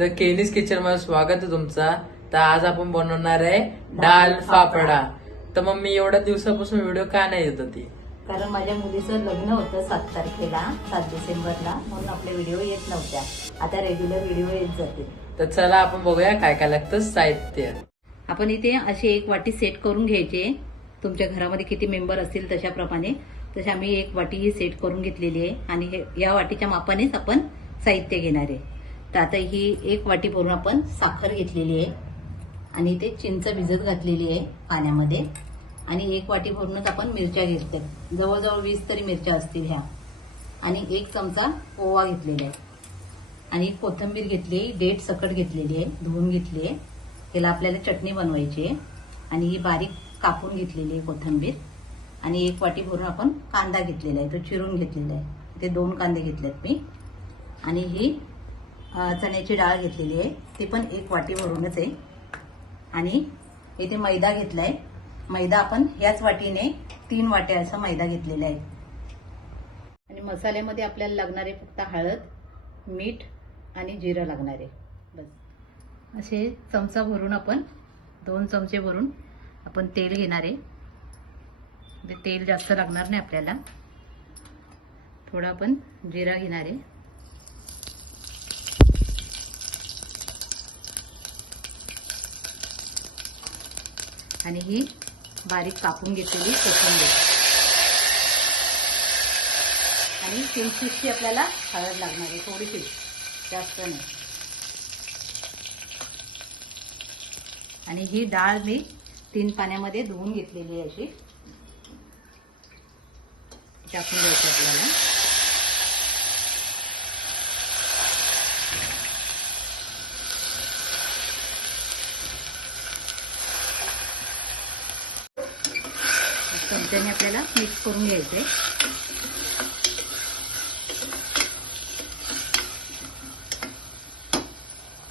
The Kaynes kitchen मध्ये स्वागत आहे तुमचा। तर आज आपण बनवणार आहे डाल फाफडा। तर मम्मी एवढ्या दिवसापासून व्हिडिओ का नाही येत होती? कारण माझ्या मुलीचं लग्न होतं 7 तारखेला 7 डिसेंबरला, म्हणून आपले व्हिडिओ येत नव्हत्या। आता रेग्युलर व्हिडिओ येत जातील। तर चला आपण बघूया काय काय लागतं साहित्य। आपण इथे अशी एक वाटी सेट करून घ्यायची। तुमच्या घरामध्ये किती मेंबर असतील तशाप्रमाणे तशी आम्ही एक वाटी ही सेट करून घेतलेली आहे आणि या वाटीच्या मापानेच आपण साहित्य घेणार आहे। तर आता ही एक वाटी भरून आपण साखर घेतलेली आहे आणि इथे चिंच भिजत घातलेली आहे पाण्यामध्ये आणि एक वाटी भरूनच आपण मिरच्या घेतल्या, जवळजवळ 20 तरी मिरच्या असतील ह्या, आणि 1 चमचा ओवा घेतलेला आहे आणि कोथिंबीर घेतली, डेट सकट घेतलेली आहे, धुवून घेतली आहे। त्याला आपल्याला चटणी बनवायची आहे आणि ही बारीक कापून घेतलेली आहे कोथिंबीर आणि एक वाटी भरून आपण कांदा घेतलेला आहे, तो चिरून घेतलेला आहे। ते 2 कांदे घेतलेत मी आणि ही चण्याची डाळ घेतलेली आहे, ती पण एक वाटी भरूनच आहे। आणि इथे मैदा घेतलाय, मैदा आपण याच वाटीने 3 वाट्या असा मैदा घेतलेला आहे। आणि मसाल्यामध्ये आपल्याला लागणारे फक्त हळद, मीठ आणि जिरं लागणार आहे, बस। असे चमचा भरून आपण 2 चमचे भरून आपण तेल घेणार आहे। ते तेल जास्त लागणार नाही आपल्याला, थोडा आपण जिरा घेणार आहे आणि ही बारीक कापून घेतलेली कोथिंबीर आणि किंचितशी आपल्याला हळद लागणार आहे, थोडीशी, जास्त नाही। आणि ही डाळ मी 3 पाण्यामध्ये धुवून घेतलेली आहे, अशी टाकून द्यायची आपल्याला। चमच्याने आपल्याला मिक्स करून घ्यायचंय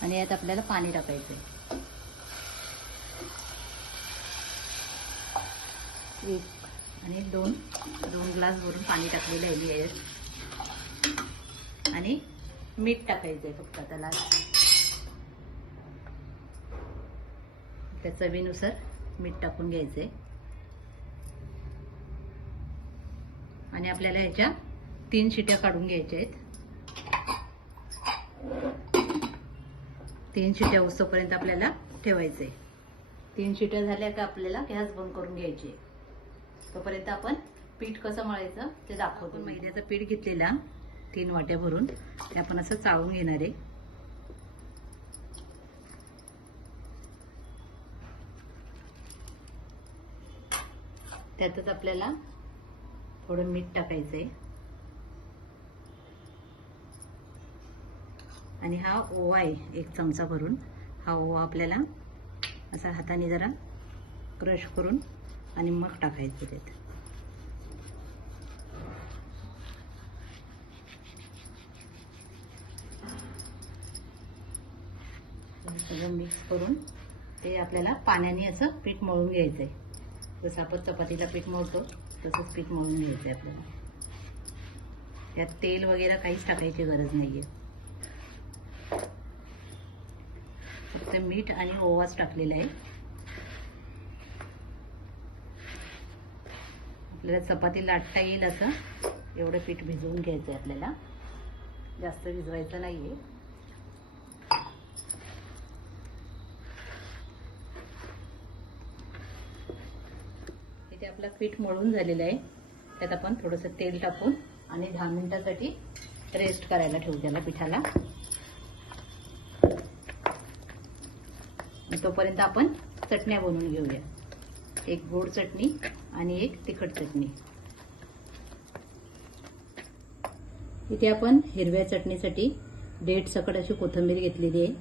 आणि यात आपल्याला पाणी टाकायचंय, 1 आणि 2 ग्लास भरून पाणी टाकलेलं आहे मी यात आणि मीठ टाकायचंय फक्त त्याला, त्या चवीनुसार मीठ टाकून घ्यायचंय। आणि आपल्याला ह्याच्या 3 शिट्या काढून घ्यायच्या आहेत। 3 शिट्या होईपर्यंत आपल्याला ठेवायचंय। 3 शिट्या झाल्या का आपल्याला गॅस बंद करून घ्यायची। तोपर्यंत आपण पीठ कसं मळायचं ते दाखवतो। मैद्याचं पीठ घेतलेला 3 वाट्या भरून ते आपण असं चाळून घेणार आहे। त्यातच आपल्याला थोडं मीठ टाकायचंय आणि हा ओवा आहे 1 चमचा भरून, हा ओवा आपल्याला असा हाताने जरा क्रश करून आणि मग टाकायचं त्यात। सगळं मिक्स करून ते आपल्याला पाण्याने असं पीठ मळून घ्यायचंय, जसं आपण चपातीला पीठ मळतो तसंच पीठ मळून घ्यायचंय आपल्याला। त्यात तेल वगैरे काहीच टाकायची गरज नाहीये, फक्त मीठ आणि ओवाच टाकलेला आहे। आपल्याला चपाती लाटता येईल असं एवढं पीठ भिजवून घ्यायचंय आपल्याला, जास्त भिजवायचं नाहीये। इथे आपलं पीठ मळून झालेलं आहे, त्यात आपण थोडंसं तेल टाकून आणि 10 मिनिटांसाठी रेस्ट करायला ठेवू त्याला पिठाला। तोपर्यंत आपण चटण्या बनवून घेऊया, 1 गोड चटणी आणि 1 तिखट चटणी। इथे आपण हिरव्या चटणीसाठी डेट सकट अशी कोथिंबीर घेतलेली आहे,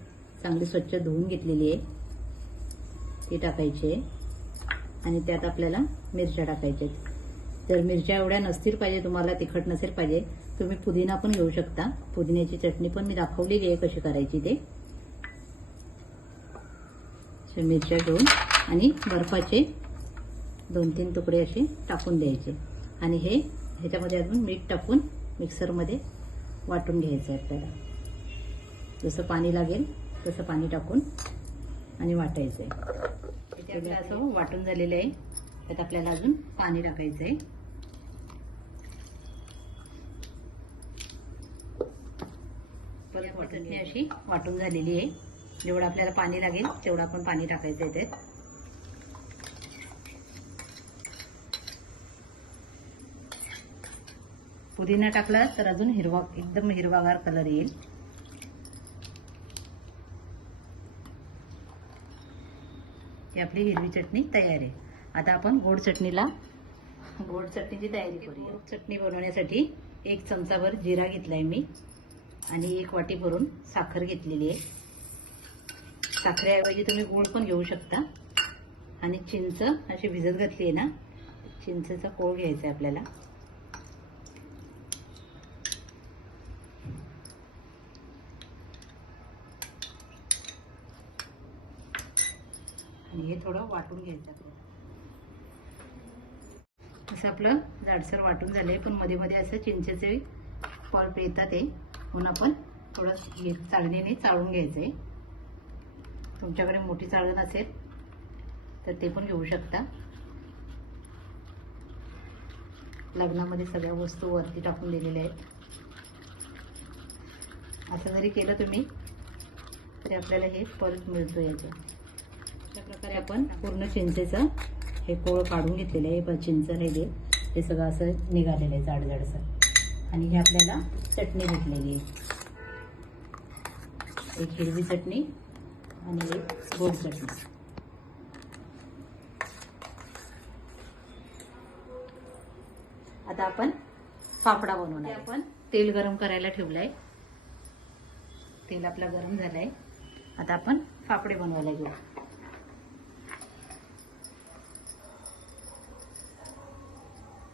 चांगली स्वच्छ धुवून घेतलेली आहे, ती टाकायची आहे आणि त्यात आपल्याला मिरच्या टाकायच्या आहेत। जर मिरच्या एवढ्या नसतील पाहिजे, तुम्हाला तिखट नसेल पाहिजे, तुम्ही पुदिना पण घेऊ शकता। पुदिन्याची चटणी पण मी दाखवलेली आहे कशी करायची ते। मिरच्या घेऊन आणि बर्फाचे 2-3 तुकडे असे टाकून द्यायचे आणि ह्याच्यामध्ये अजून मीठ टाकून मिक्सरमध्ये वाटून घ्यायचं आहे आपल्याला। जसं पाणी लागेल तसं पाणी टाकून आणि वाटायचं आहे. इथे आपलं असं वाटून झालेलं आहे. त्यात आपल्याला अजून पाणी टाकायचं आहे. परत चटणी अशी वाटून झालेली आहे. जेवढं आपल्याला पाणी लागेल तेवढं आपण पाणी टाकायचं आहे त्यात. पुदिना टाकला तर अजून एकदम हिरवागार कलर येईल. ही आपली हिरवी चटणी तयार आहे. आता आपण गोड चटणीची तयारी करूया. गोड चटणी बनवण्यासाठी 1 चमचाभर जिरा घेतलाय मी आणि 1 वाटी भरून साखर घेतलेली आहे. साखरेऐवजी तुम्ही गूळ पण घेऊ शकता. आणि चिंच अशी भिजत घातली आहे ना, चिंचेचा कोळ घ्यायचा आहे आपल्याला. आणि हे थोडं वाटून घ्यायचं आपल्याला. असं आपलं जाडसर वाटून झालंय, पण मध्ये मध्ये असं चिंचेचे पल्प येतात आहे. म्हणून आपण थोडं चाळणीने चाळून घ्यायचंय. तुमच्याकडे मोठी चाळण असेल तर ते पण घेऊ शकता. लग्नामध्ये सगळ्या वस्तू वरती टाकून दिलेल्या आहेत. असं जरी केलं तुम्ही तरी आपल्याला हे परत मिळतो. याचं अशा प्रकारे आपण पूर्ण चिंचेचं हे कोळ काढून घेतलेलं आहे. चिंच राहिले ते सगळं असं निघालेलं आहे जाडजाडसर. आणि हे आपल्याला चटणी भेटलेली आहे. एक हिरवी चटणी आणि एक गोड चटणी. आता आपण फाफडा बनवणार. आपण तेल गरम करायला ठेवलंय. तेल आपलं गरम झालंय. आता आपण फाफडे बनवायला घेऊ.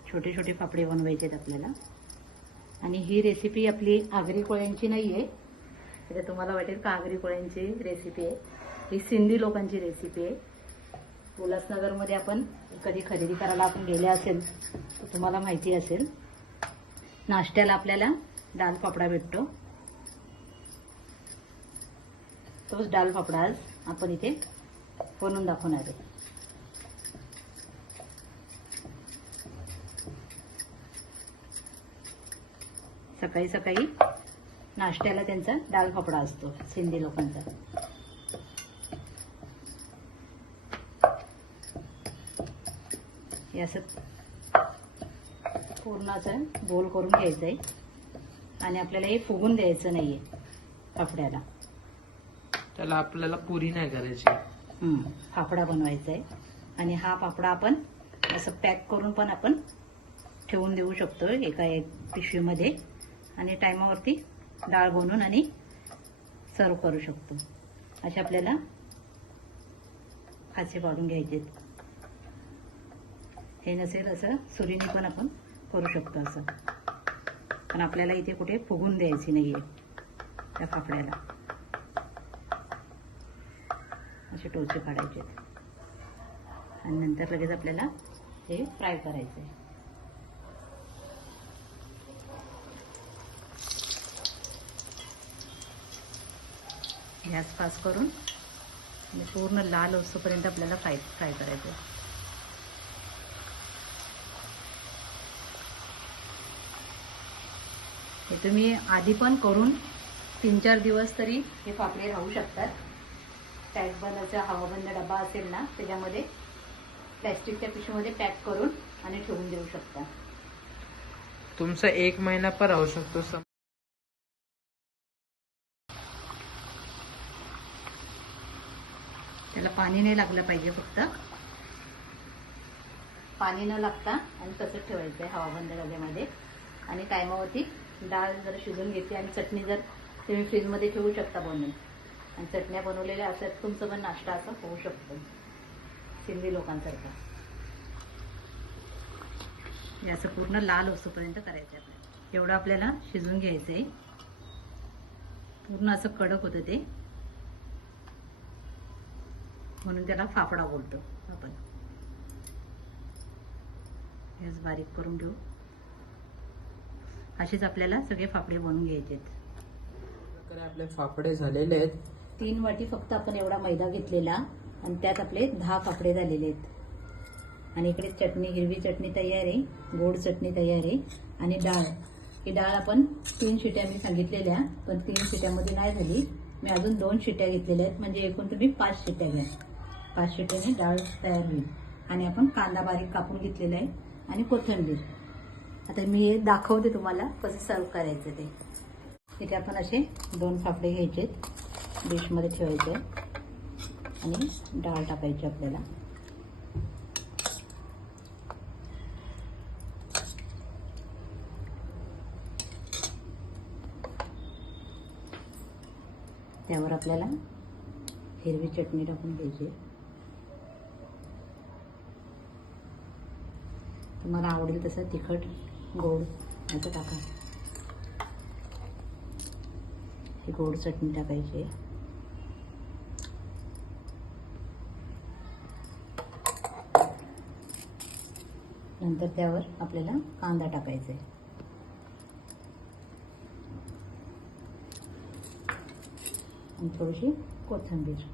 छोटे छोटे फाफडे बनवायचे आहेत आपल्याला. आणि ही रेसिपी आपली आगरी कोळ्यांची नाहीये. तर तुम्हाला वाटेल का आगरी कोळ्यांची रेसिपी आहे. ही सिंधी लोकांची रेसिपी आहे. उल्हासनगरमध्ये आपण कधी खरेदी करायला आपण गेले असेल तर तुम्हाला माहिती असेल. नाश्त्याला आपल्याला दाल फाफडा भेटतो. तोच दाल फाफडा आज आपण इथे बनवून दाखवणार आहे. सकाळी सकाळी नाश्त्याला त्यांचा दाल फाफडा असतो सिंधी लोकांचा. हे असं पूर्ण असं गोल करून घ्यायचं आहे. आणि आपल्याला हे फुगून द्यायचं नाहीये फाफड्याला. त्याला आपल्याला पुरी नाही करायची. फाफडा बनवायचा आहे. आणि हा फाफडा आपण असं पॅक करून पण आपण ठेवून देऊ शकतो एका एक पिशवीमध्ये. आणि टायमावरती डाळ बनवून आणि सर्व करू शकतो. असे आपल्याला खाचे पाडून घ्यायचे. हे नसेल असं सुरीने पण आपण करू शकतो असं. पण आपल्याला इथे कुठे फुगून द्यायची नाहीये त्या फाफड्याला. असे टोचे काढायचे आणि नंतर लगेच आपल्याला हे फ्राय करायचे आहे. गॅस फास्ट करून पूर्ण लाल होईपर्यंत आपल्याला फ्राय करायचं आहे. हे तुम्ही आधी पण करून 3-4 दिवस तरी हे फाफडे राहू शकतात. पॅक बंदचा हवाबंद डबा असेल ना त्याच्यामध्ये प्लॅस्टिकच्या पिशवीमध्ये पॅक करून आणि ठेवून देऊ शकता. तुमचा 1 महिना पण राहू शकतो. त्याला पाणी नाही लागलं पाहिजे. फक्त पाणी न लागता आणि तसंच ठेवायचं आहे हवाबंद डब्यामध्ये. आणि टायमावरती डाळ जर शिजून घेते आणि चटणी जर तुम्ही फ्रीजमध्ये ठेवू शकता बनवून. आणि चटण्या बनवलेल्या असतात. तुमचं पण नाश्ता असा होऊ शकतो सिंधी लोकांसारखा. हे असं पूर्ण लाल होईपर्यंत करायचं आहे. एवढं आपल्याला शिजून घ्यायचं आहे. पूर्ण असं कडक होतं ते, म्हणून त्याला फाफडा बोलतो आपण. हेच बारीक करून घेऊ. असेच आपल्याला सगळे फाफडे बनवून घ्यायचे आहेत. प्रकारे आपले फाफडे झालेले आहेत. 3 वाटी फक्त आपण एवढा मैदा घेतलेला आणि त्यात आपले 10 फाफडे झालेले आहेत. आणि इकडे चटणी, हिरवी चटणी तयार आहे, गोड चटणी तयार आहे आणि डाळ. ही डाळ आपण 3 शिट्या मी सांगितलेल्या, पण 3 शिट्यामध्ये नाही झाली. मी अजून 2 शिट्या घेतलेल्या आहेत, म्हणजे एकूण तुम्ही 5 शिट्या घ्या. 5 शिट्याने डाळ तयार होईल. आणि आपण कांदा बारीक कापून घेतलेला आहे आणि कोथिंबीर. आता मी हे दाखवते तुम्हाला कसं सर्व करायचं ते. इथे आपण असे 2 फाफडे घ्यायचे, डिशमध्ये ठेवायचे आणि डाळ टाकायची आपल्याला. त्यावर आपल्याला हिरवी चटणी टाकून घ्यायची. तुम्हाला आवडेल तसं तिखट, गोड असं टाका. ही गोड चटणी टाकायची. नंतर त्यावर आपल्याला कांदा टाकायचा आहे. आणि थोडीशी कोथिंबीर.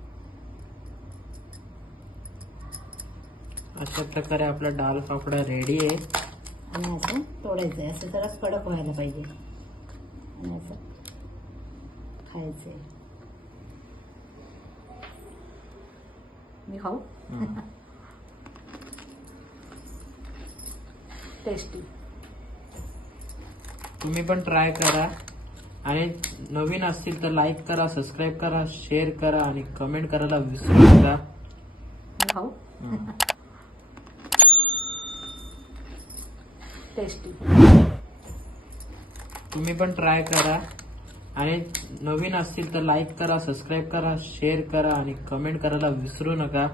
अशा प्रकारे आपला डाल फाफडा रेडी आहे. आणि असं तोडायचं आहे. असं जरा कडक व्हायला पाहिजे आणि असं खायचं आहे. मी खाऊ? टेस्टी. तुम्ही पण ट्राय करा आणि नवीन असतील तर लाईक करा, सबस्क्राईब करा, शेअर करा आणि कमेंट करायला विसरू नका. मी खाऊ? टेस्टी. तुम्ही पण ट्राय करा आणि नवीन असतील तर लाईक करा, सबस्क्राईब करा, शेअर करा आणि कमेंट करायला विसरू नका.